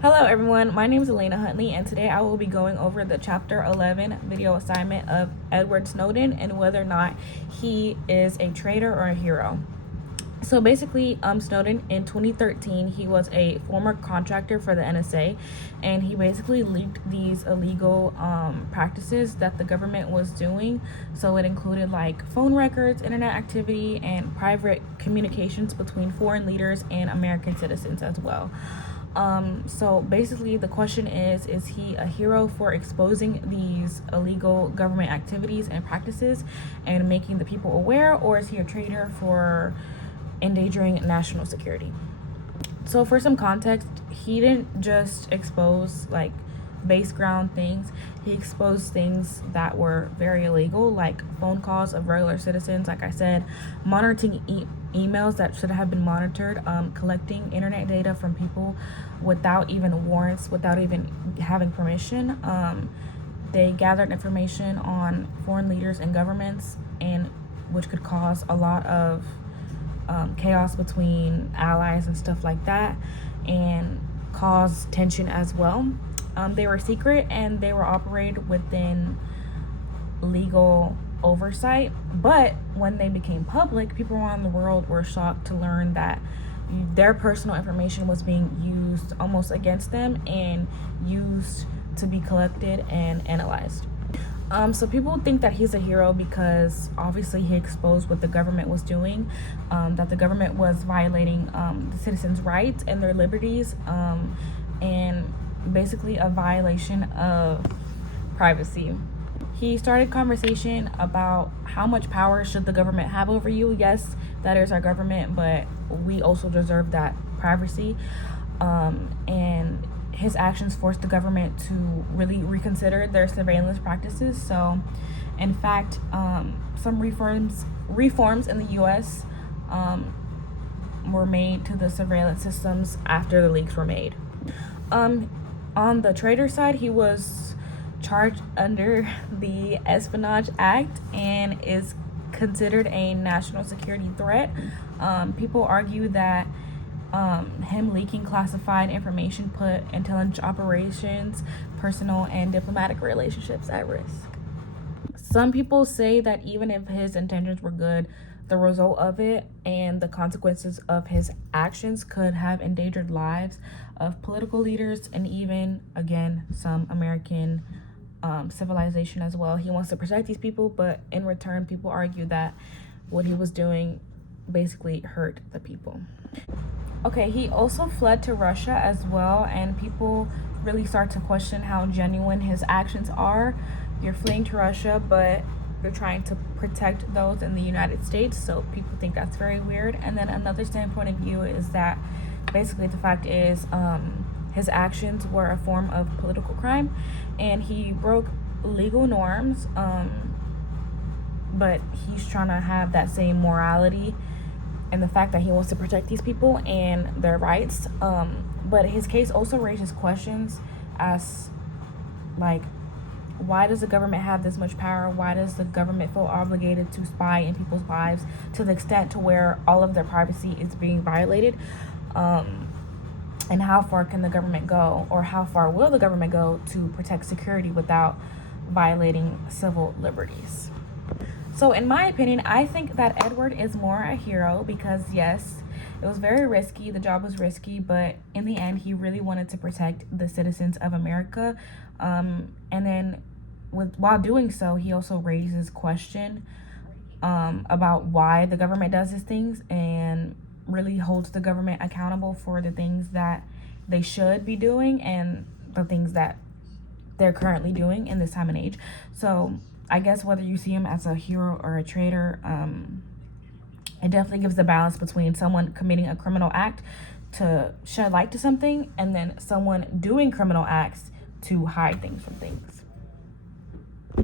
Hello everyone, my name is Elena Huntley and today I will be going over the chapter 11 video assignment of Edward Snowden and whether or not he is a traitor or a hero. So basically, Snowden in 2013, he was a former contractor for the NSA, and he basically leaked these illegal practices that the government was doing. So it included like phone records, internet activity, and private communications between foreign leaders and American citizens as well. So basically the question is he a hero for exposing these illegal government activities and practices and making the people aware, or is he a traitor for endangering national security? So for some context, he didn't just expose like base ground things. He exposed things that were very illegal, like phone calls of regular citizens, like I said, monitoring emails that should have been monitored, collecting internet data from people without even warrants, without even having permission. They gathered information on foreign leaders and governments, and which could cause a lot of chaos between allies and stuff like that, and cause tension as well. They were secret and they were operated within legal oversight, but when they became public, people around the world were shocked to learn that their personal information was being used almost against them and used to be collected and analyzed. So people think that he's a hero because obviously he exposed what the government was doing, that the government was violating the citizens' rights and their liberties, and basically a violation of privacy. He started conversation about how much power should the government have over you. Yes, that is our government, but we also deserve that privacy. And his actions forced the government to really reconsider their surveillance practices. So, in fact, some reforms in the U.S. Were made to the surveillance systems after the leaks were made. On the traitor side, he was charged under the Espionage Act and is considered a national security threat. People argue that him leaking classified information put intelligence operations, personal and diplomatic relationships at risk. Some people say that even if his intentions were good, the result of it and the consequences of his actions could have endangered lives of political leaders and even, again, some American civilization as well. He wants to protect these people, but in return, people argue that what he was doing basically hurt the people. Okay, he also fled to Russia as well, and people really start to question how genuine his actions are. You're fleeing to Russia, but you're trying to protect those in the United States, so people think that's very weird. And then another standpoint of view is that basically the fact is his actions were a form of political crime, and he broke legal norms, but he's trying to have that same morality and the fact that he wants to protect these people and their rights. But his case also raises questions as like, why does the government have this much power? Why does the government feel obligated to spy in people's lives to the extent to where all of their privacy is being violated? And how far can the government go, or how far will the government go to protect security without violating civil liberties? So in my opinion, I think that Edward is more a hero because yes, it was very risky. The job was risky, but in the end, he really wanted to protect the citizens of America. And then while doing so, he also raises question about why the government does these things and really holds the government accountable for the things that they should be doing and the things that they're currently doing in this time and age. So I guess whether you see him as a hero or a traitor, it definitely gives the balance between someone committing a criminal act to shed light to something and then someone doing criminal acts to hide things from things.